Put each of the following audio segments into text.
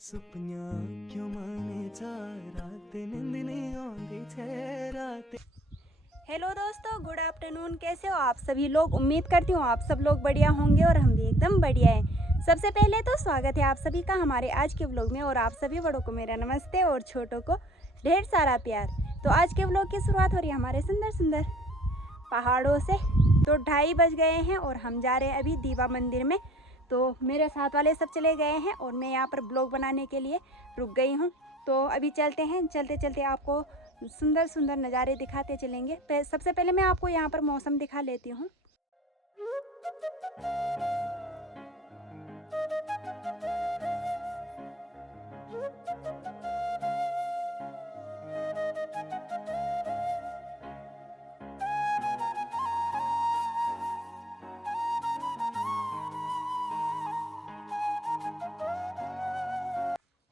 सुपनिया क्यों माने जा रात नींद नहीं आती छे रात। हेलो दोस्तों, गुड आफ्टरनून। कैसे हो आप सभी लोग? उम्मीद करती हूँ आप सब लोग बढ़िया होंगे और हम भी एकदम बढ़िया हैं। सबसे पहले तो स्वागत है आप सभी का हमारे आज के व्लॉग में। और आप सभी बड़ों को मेरा नमस्ते और छोटों को ढेर सारा प्यार। तो आज के व्लॉग की शुरुआत हो रही है हमारे सुंदर सुंदर पहाड़ों से। तो 2:30 बज गए हैं और हम जा रहे हैं अभी दीवा मंदिर में। तो मेरे साथ वाले सब चले गए हैं और मैं यहाँ पर ब्लॉग बनाने के लिए रुक गई हूँ। तो अभी चलते हैं, चलते चलते आपको सुंदर सुंदर नज़ारे दिखाते चलेंगे। सबसे पहले मैं आपको यहाँ पर मौसम दिखा लेती हूँ।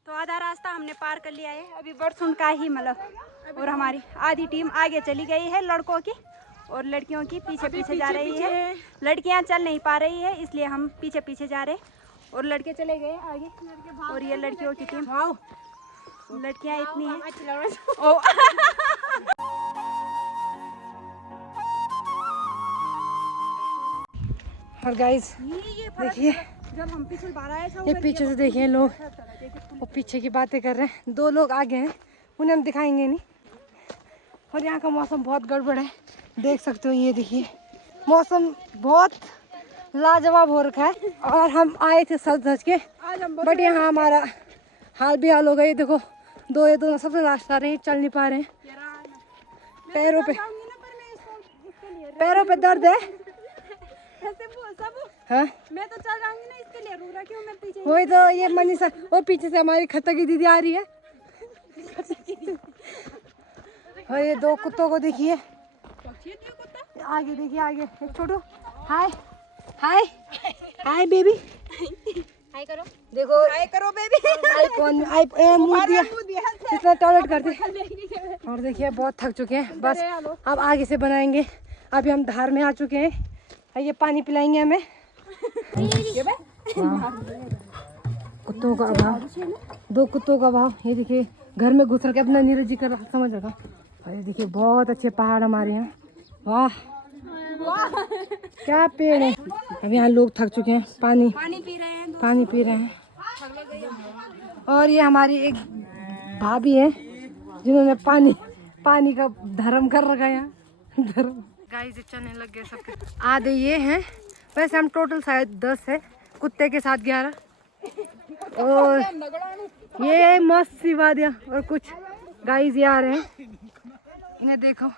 तो आधा रास्ता हमने पार कर लिया है। अभी बरसुन का ही मतलब और हमारी आधी टीम आगे चली गई है लड़कों की, और लड़कियों की पीछे पीछे जा रही है। लड़कियां चल नहीं पा रही है इसलिए हम पीछे पीछे जा रहे और लड़के चले गए आगे। और ये लड़कियों की टीम, लड़कियां इतनी हैं। और गाइस देखिए, जब हम पीछे बाहर आए थे ये पीछे से देखिए लोग, वो पीछे की बातें कर रहे हैं। 2 लोग आगे हैं, उन्हें हम दिखाएंगे नहीं। और यहाँ का मौसम बहुत गड़बड़ है, देख सकते हो। ये देखिए मौसम बहुत लाजवाब हो रखा है। और हम आए थे सज धज के, बट यहाँ हमारा हाल भी हाल हो गया। ये देखो ये दोनों सबसे लास्ट आ रहे हैं, चल नहीं पा रहे हैं। पैरों पे दर्द है। हाँ? मैं तो चल जाऊंगी ना, इसके लिए रो रहा क्यों? मैं पीछे वही तो, ये मनीषा वो पीछे से हमारी खत्ता की दीदी आ रही है। और ये 2 कुत्तों को देखिए, आगे देखिए, आगे एक छोटू। हाय हाय हाय बेबी, हाय करो। देखो हाय करो बेबी। मुंह दिया इतना टॉयलेट करते। और देखिए बहुत थक चुके हैं, बस अब आगे से बनाएंगे। अभी हम धार में आ चुके हैं, ये पानी पिलाएंगे हमें। कुत्तों का अभाव, 2 कुत्तों का अभाव। ये देखिए घर में घुस के अपना नीरजी कर रहा, समझ रखा। और ये देखिए बहुत अच्छे पहाड़ हमारे यहाँ। वाह क्या पेड़ है। अब यहाँ लोग थक चुके हैं, पानी पी रहे हैं। और ये हमारी एक भाभी है जिन्होंने पानी का धर्म कर रखा है यहाँ। धर्म गाइस चलने लग गए सबके। आधे ये हैं, वैसे हम टोटल शायद 10 है, कुत्ते के साथ 11। और ये मस्त सी वादियाँ। और कुछ गाइस ये आ रहे हैं, इन्हें देखो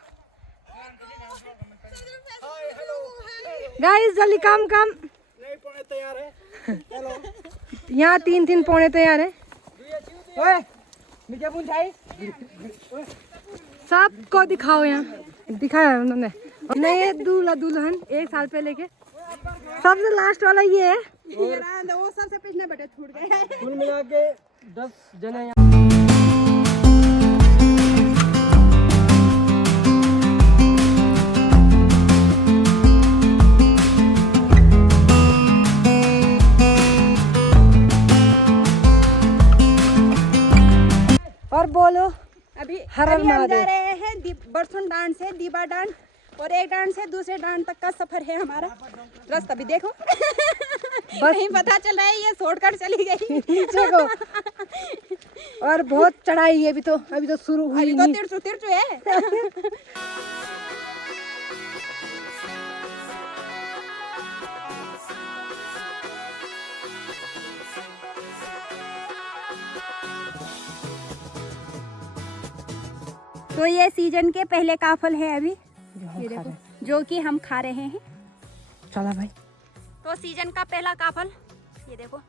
गाइस। जल्दी काम नहीं, पौने तैयार है। यहाँ 3 पौने तैयार है। सबको दिखाओ, यहाँ दिखाया है उन्होंने। नए दूल्हा दुल्हन 1 साल पहले के। सबसे लास्ट वाला ये है, वो सबसे पिछले बटे छूट गए। कुल मिला के 10 जने। और बोलो अभी हर हम महादेव। जा रहे हैं बरसुन डांड से दीवा डांड, और एक डांड से दूसरे डांड तक का सफर है हमारा। रास्ता भी देखो बस नहीं पता चल रहा है, ये शॉर्टकट चली गई नीचे को। और बहुत चढ़ाई है, अभी तो शुरू हुई नहीं। तिरछू है। तो ये सीजन के पहले का फल है अभी, ये देखो, जो कि हम खा रहे हैं। चला भाई। तो सीजन का पहला काफल ये देखो,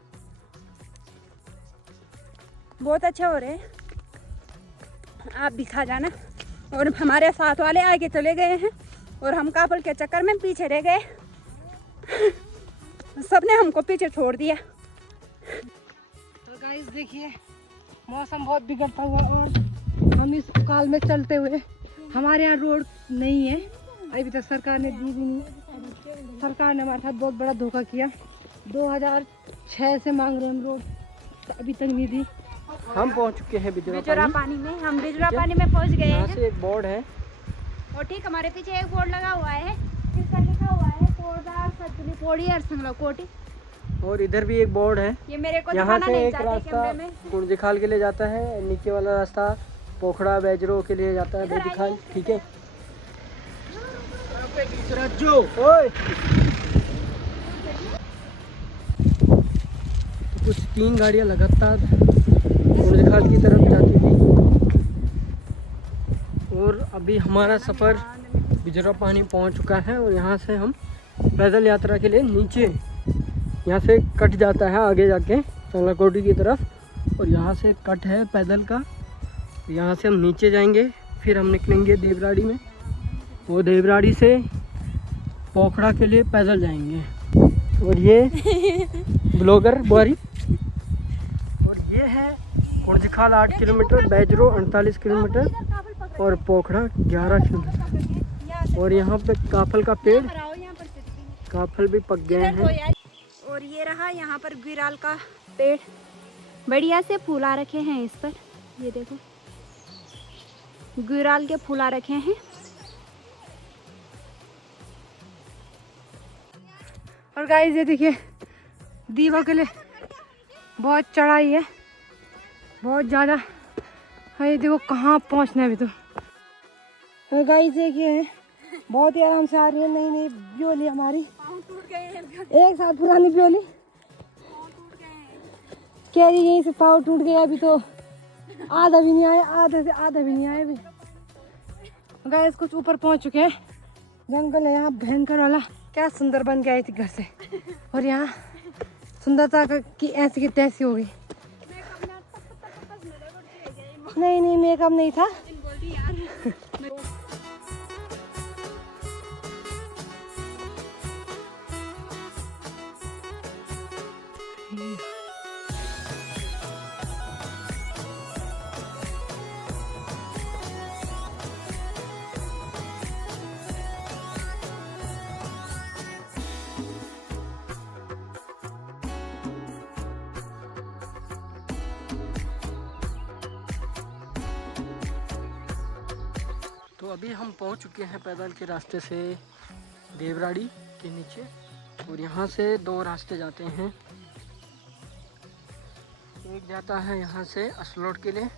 बहुत अच्छे हो रहे हैं, आप भी खा जाना। और हमारे साथ वाले आगे चले गए हैं और हम काफल के चक्कर में पीछे रह गए। सबने हमको पीछे छोड़ दिया। तो गाइस देखिए मौसम बहुत बिगड़ता हुआ, और हम इस काल में चलते हुए, हमारे यहाँ रोड नहीं है अभी तक, सरकार ने दी भी नहीं। सरकार ने हमारे साथ बहुत बड़ा धोखा किया। 2006 से मांग रहे हम रोड, रास्ता अभी तक नहीं दी। हम पहुंच चुके हैं बिजोरा पानी में। हम बिजोरा पानी में पहुंच गए यहाँ हैं। से एक बोर्ड है और ठीक हमारे पीछे एक बोर्ड लगा हुआ है, जिस पर लिखा हुआ है कोरदार सतुली पोड़ी और संगला कोटी। और इधर भी एक बोर्ड है। ये मेरे को यहाँ दिखाना से नहीं एक चाहते रास्ता कैमरे में। कुर्जिखाल के लिए जाता है, नीचे वाला रास्ता पोखड़ा बैजरो के लिए जाता है, बेजीखाल। ठीक है ओए। कुछ 3 गाड़ियाँ लगातार कुर्जिखाल की तरफ जाती थी। और अभी हमारा सफ़र बिजरा पानी पहुंच चुका है और यहाँ से हम पैदल यात्रा के लिए नीचे, यहाँ से कट जाता है आगे जाके संगलाकोटी की तरफ, और यहाँ से कट है पैदल का। यहाँ से हम नीचे जाएंगे, फिर हम निकलेंगे देवराड़ी में, वो देवराड़ी से पोखड़ा के लिए पैदल जाएंगे। और ये ब्लॉगर बुआरी, और ये है कुर्जिखाल 8 किलोमीटर, बैजरो 48 किलोमीटर और पोखड़ा 11 किलोमीटर। और यहाँ पे काफल का पेड़, काफल भी पक गए हैं। और ये रहा यहाँ पर गुराल का पेड़, बढ़िया से फूल आ रखे हैं इस पर। ये देखो गुराल के फूल आ रखे हैं। और गाइस ये देखिए दीवा के लिए बहुत चढ़ाई है, बहुत ज़्यादा। हाँ ये देखो कहाँ पहुँचना है अभी तो। और गाइस देखिए बहुत ही आराम से आ रही है नई नई ब्योली हमारी, एक साल पुरानी ब्योली। कह रही यहीं से पाँव टूट गया, अभी तो आधा भी नहीं आया, आधे से आधा भी नहीं आया अभी। गाइस कुछ ऊपर पहुंच चुके हैं। जंगल है यहाँ भयंकर वाला, क्या सुंदर बन के आई थी घर से, और यहाँ सुंदरता की ऐसी की तैसी हो गई। नहीं नहीं मेकअप नहीं था। तो अभी हम पहुंच चुके हैं पैदल के रास्ते से देवराड़ी के नीचे, और यहाँ से 2 रास्ते जाते हैं। एक जाता है यहाँ से असलोट के लिए,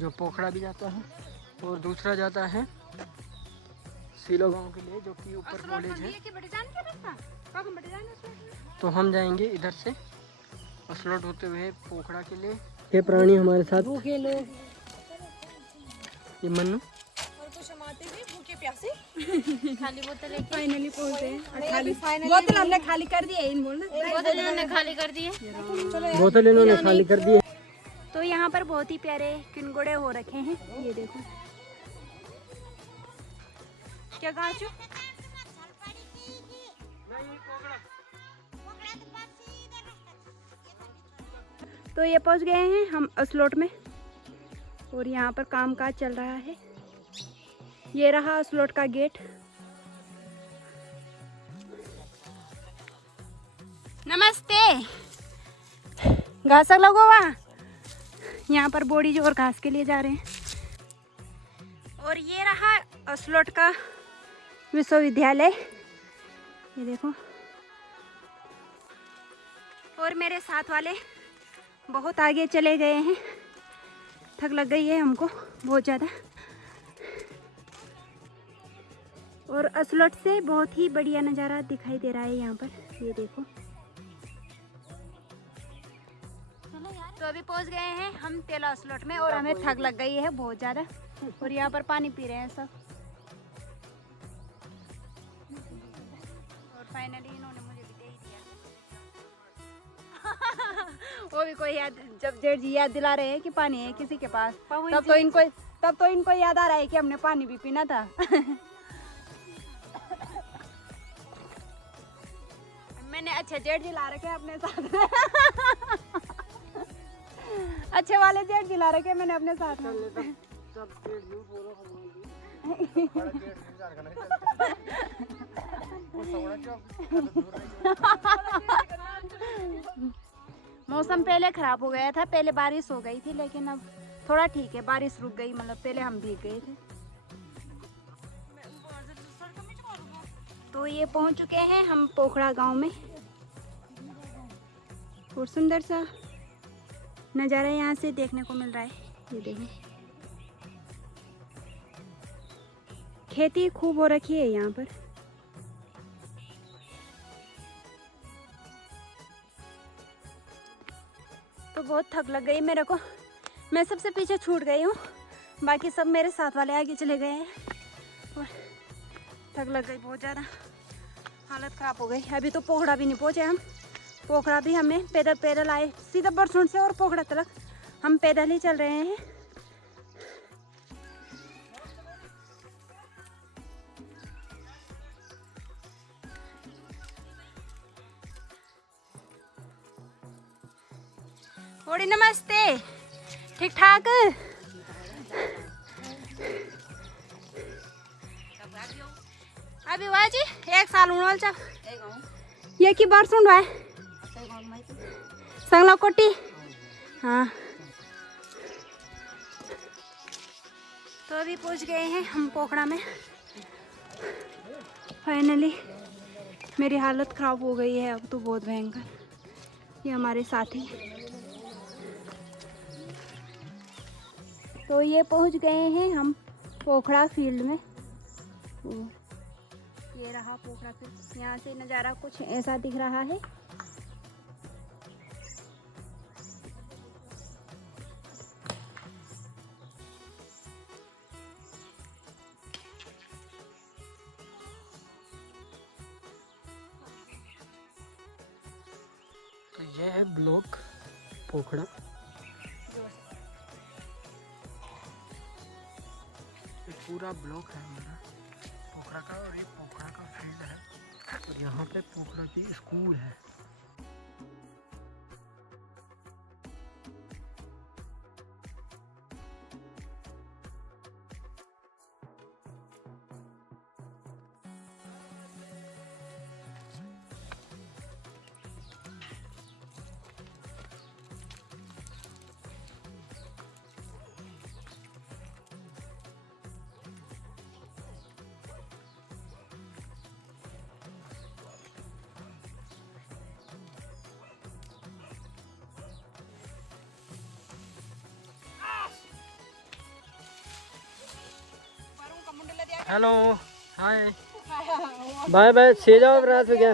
जो पोखड़ा भी जाता है, और दूसरा जाता है सीलो गांव के लिए, जो कि ऊपर कॉलेज है। तो हम जाएंगे इधर से असलोट होते हुए पोखड़ा के लिए। ये प्राणी हमारे साथ, भूखे लोग, ये मन्नू खाली बोतल फाइनली पहुंचे हैं। खाली बोतल हमने खाली कर दी है, इन बोलना बोतल इन्होंने खाली कर दी है। बोतल इन्होंने खाली कर दी है। तो यहाँ पर बहुत ही प्यारे किनगोड़े हो रखे हैं, ये देखो। क्या गाचू? तो ये पहुँच गए हैं हम असलोट में, और यहाँ पर कामकाज चल रहा है। ये रहा असलोट का गेट। नमस्ते। घास लगो वहाँ, यहाँ पर बोड़ी जो और घास के लिए जा रहे हैं। और ये रहा असलोट का विश्वविद्यालय, ये देखो। और मेरे साथ वाले बहुत आगे चले गए हैं, थक लग गई है हमको बहुत ज़्यादा। और असलोट से बहुत ही बढ़िया नज़ारा दिखाई दे रहा है यहाँ पर, ये देखो। तो अभी पहुँच गए हैं हम तेला असलोट में, और हमें थक लग गई है बहुत ज़्यादा। और यहाँ पर पानी पी रहे हैं सब। और फाइनली इन्होंने मुझे भी दे ही दिया। वो भी कोई याद, जब जेठ जी याद दिला रहे हैं कि पानी है किसी के पास, तब तो इनको याद आ रहा है कि हमने पानी भी पीना था। मैंने अच्छे जेठ जी ला रखे अपने साथ में। अच्छे वाले जेठ जी ला रखे मैंने अपने साथ में। मौसम पहले ख़राब हो गया था, पहले बारिश हो गई थी, लेकिन अब थोड़ा ठीक है, बारिश रुक गई, मतलब पहले हम भीग गए थे। तो ये पहुंच चुके हैं हम पोखड़ा गांव में, और सुंदर सा नज़ारा यहाँ से देखने को मिल रहा है। ये देखें, खेती खूब हो रखी है यहाँ पर। तो बहुत थक लग गई मेरे को, मैं सबसे पीछे छूट गई हूँ, बाकी सब मेरे साथ वाले आगे चले गए हैं, और थक लग गई बहुत ज़्यादा, हालत ख़राब हो गई। अभी तो पोखड़ा भी नहीं पहुँचे हम, पोखड़ा भी हमें पैदल आए, सीधा बरसुंड से और पोखड़ा तक हम पैदल ही चल रहे हैं। ओड़ी नमस्ते, ठीक ठाक। अभी हुआ जी 1 साल उड़ल चा ये की बार सुन रहा है संगला कोटी। हाँ, तो अभी पहुंच गए हैं हम पोखड़ा में फाइनली। मेरी हालत ख़राब हो गई है अब तो बहुत भयंकर। ये हमारे साथी, तो ये पहुंच गए हैं हम पोखड़ा फील्ड में। ये रहा पोखड़ा फील्ड, यहाँ से नज़ारा कुछ ऐसा दिख रहा है। तो यह है ब्लॉक पोखड़ा। ये पूरा ब्लॉक है हमारा पोखड़ा का, और ये पोखड़ा का फील्ड है, और यहाँ पे पोखड़ा की स्कूल है। हेलो, हाय, बाय बाय, सो जाओ, अब रात हो गया,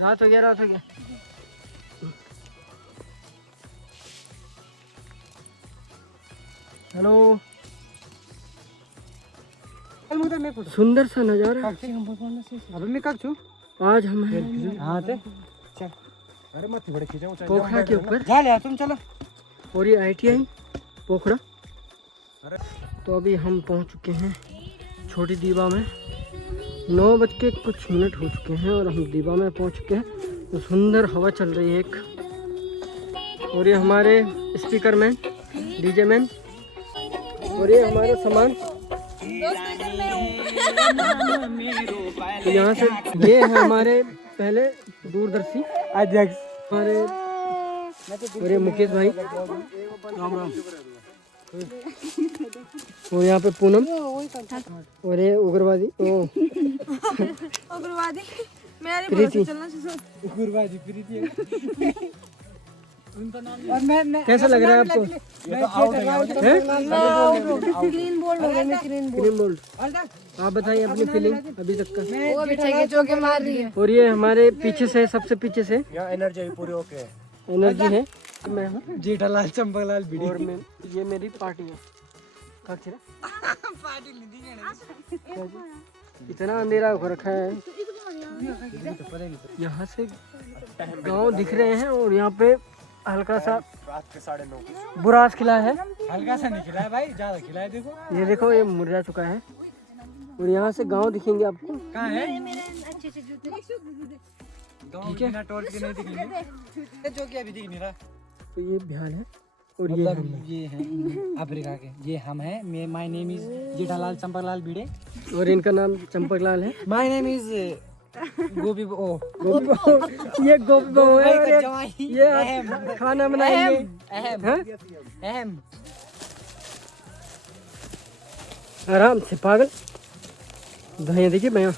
रात हो गया, रात हो गया। हेलो, सुंदर सा नज़ारा। आज हम हैं पोखड़ा के ऊपर, तुम चलो। और ये ITI पोखड़ा। तो अभी हम पहुंच चुके हैं छोटी दीवा में। 9 बज के कुछ हो चुके हैं और हम दीवा में पहुंच चुके हैं। तो सुंदर हवा चल रही है एक, और ये हमारे स्पीकर मैन, DJ मैन, और ये हमारा सामान। तो यहाँ से ये है हमारे पहले दूरदर्शी अध्यक्ष हमारे, और ये मुकेश भाई, राम राम। और यहाँ पे पूनम, और ये उग्रवादी, उग्रवादी प्रीति। कैसा लग रहा है आपको? ग्रीन बोल्ड हो गया, मैं ग्रीन बोल्ड। आप बताइए अपनी फीलिंग अभी तक का। वो अभी चौके मार रही है। और ये हमारे पीछे से, सबसे पीछे से एनर्जी पूरी ओके, एनर्जी है। मैं हूँ जेठालाल चंपकलाल भिड़ी, और मैं, ये मेरी पार्टी है। पार्टी नहीं दी, इतना अंधेरा हो रखा है, यहाँ से गांव दिख रहे हैं, और यहाँ पे हल्का सा रात के 9:30 बुरास खिला है। हल्का सा नहीं खिलाया भाई, ज्यादा खिलाया। देखो ये देखो, ये मुरझा चुका है, और यहाँ से गांव दिखेंगे आपको। कहाँ है? ठीक है, टॉर्च के नहीं दिखेंगे, जो कि अभी दिख नहीं रहा। तो ये बिहार है, और मतलब ये है अफ्रीका के, ये हम हैं। My name is Jethalal Champaklal Bhide, और इनका नाम चंपकलाल है। माय नेम इज गोभी ओ गोभी बहू, ये गोभी बहू है और जवाई ये खाना बनाएंगे। अहम हाँ? अहम आराम से पागल। भैया देखिए भैया,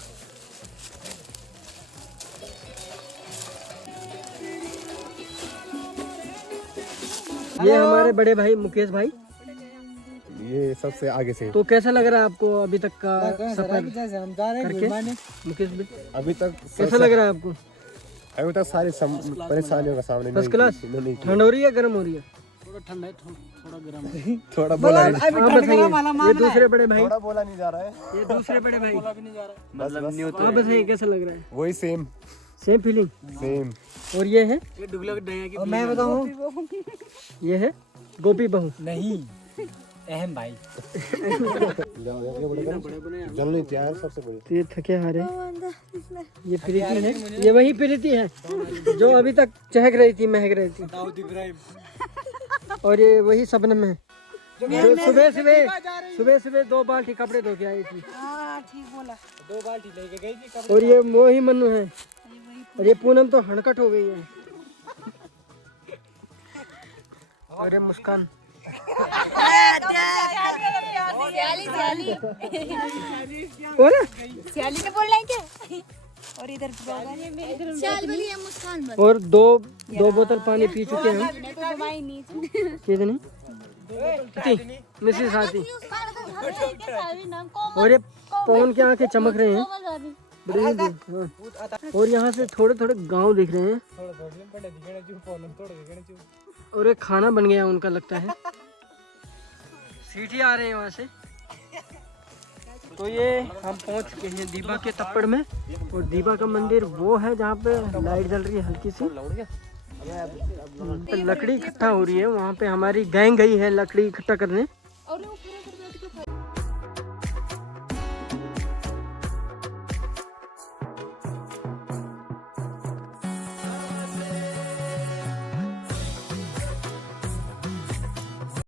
ये हमारे बड़े भाई मुकेश भाई। ये सबसे आगे से। तो कैसा लग रहा है आपको अभी तक का सफर जैसे हम जा रहे हैं करके? घुमाने। मुकेश भाई अभी तक कैसा लग रहा है आपको? अभी तक सारी परेशानियों का सामने फर्स्ट क्लास। नहीं ठंड हो रही है गर्म हो रही है? थोड़ा बोला नहीं, आप बताइए, ये दूसरे बड़े भाई, थोड़ा बोला नहीं जा रहा है। ये दूसरे बड़े भाई, बस आप बताइए कैसा लग रहा है? वही सेम सेम फीलिंग। सेम। और ये है, और मैं बताऊं ये है गोपी बहू। नहीं अहम भाई। जल नहीं तैयार सबसे बड़ी। तो ये थके हारे, ये प्रीति है, ये वही प्रीति है जो अभी तक चहक रही थी, महक रही थी। दाऊद इब्राहिम। और ये वही शबनम है जो सुबह सुबह 2 बाल्टी कपड़े धो के आई थी। दो बाल्टी लेके गई थी कब। और ये वही मन्नू है, और ये पूनम तो हड़कट हो गई है। अरे मुस्कान, कौन है? सियाली ने बोल रहे हैं क्या? और इधर और दो बोतल पानी पी चुके हैं हम। कितनी? कितनी? मिसेस आती। और ये पवन की आंखें चमक रहे हैं। बड़े ही हाँ। और यहाँ से थोड़े थोड़े गांव दिख रहे हैं। और एक खाना बन गया उनका लगता है। सीटी आ रहे हैं वहाँ से। तो ये हम पहुँच चुके हैं दीबा के तप्पड़ में। और दीबा का मंदिर वो है जहाँ पे लाइट जल रही है हल्की सी। पे लकड़ी इकट्ठा हो रही है, वहाँ पे हमारी गैंग गई है लकड़ी इकट्ठा करने।